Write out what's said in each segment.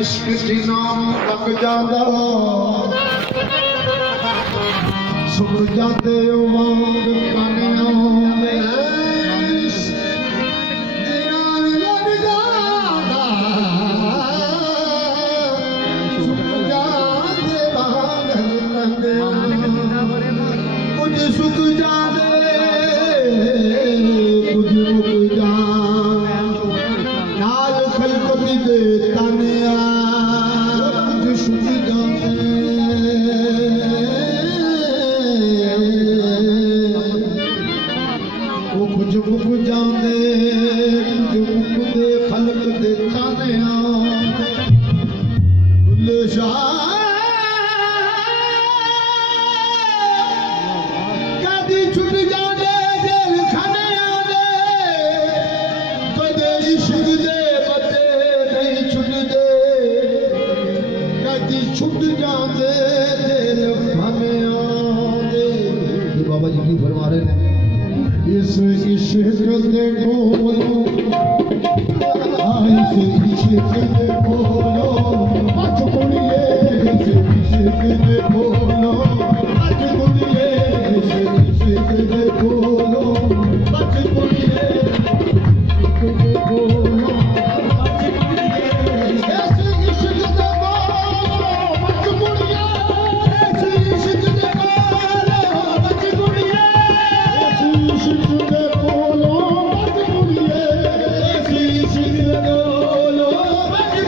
इश्क दी नाम लग जादा सुन जाते हो वांग कानिया में इश्क दी नाम लग जादा सुन जाते वांग कानिया कुछ सुख जाते कुछ मुक जा नाल खलकती दे तानिया कुछ सुख जाते वो कुछ मुक जाते कुछ मुक दे खलक दे तानिया गुलशाह कदी छुट जाते दिल खाने आदे कदे इश्क दे बते नहीं छुटदे कदी छुट जाते दिल खाने आदे बाबा जी की फरमा रहे हैं इस इश्क दे बोलो इस इश्क दे बोलो मत कुड़िए इस इश्क दे बोलो मत कुड़िए इस इश्क दे बोलो मत कुड़िए इश्क दे बोलो मत कुड़िए इस इश्क दे बोलो मत कुड़िए इस इश्क दे बोलो मत कुड़िए इस इश्क दे बोलो मत कुड़िए इस इश्क दे बोलो मत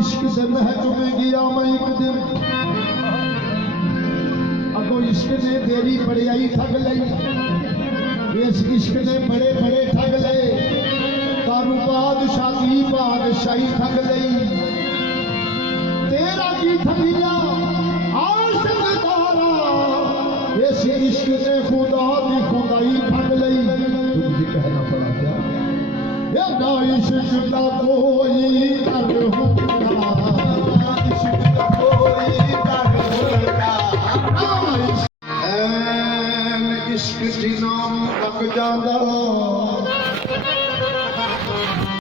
इश्क से महकमे गया मैं एक दिन अगो इश्क ने तेरी बड़ियाई ठग लई इस इश्क ने बड़े बड़े ठग ले तारू बादशाही बादशाही ठग लई तेरा की ठगिया आशिक तारा इस इश्क ने खुदा की खुदाई ठग लई तुझे कहना पड़ा क्या या ना इश्क का कोई कर होगा इश्क का कोई कर होगा इश्क दी नाम लग जादा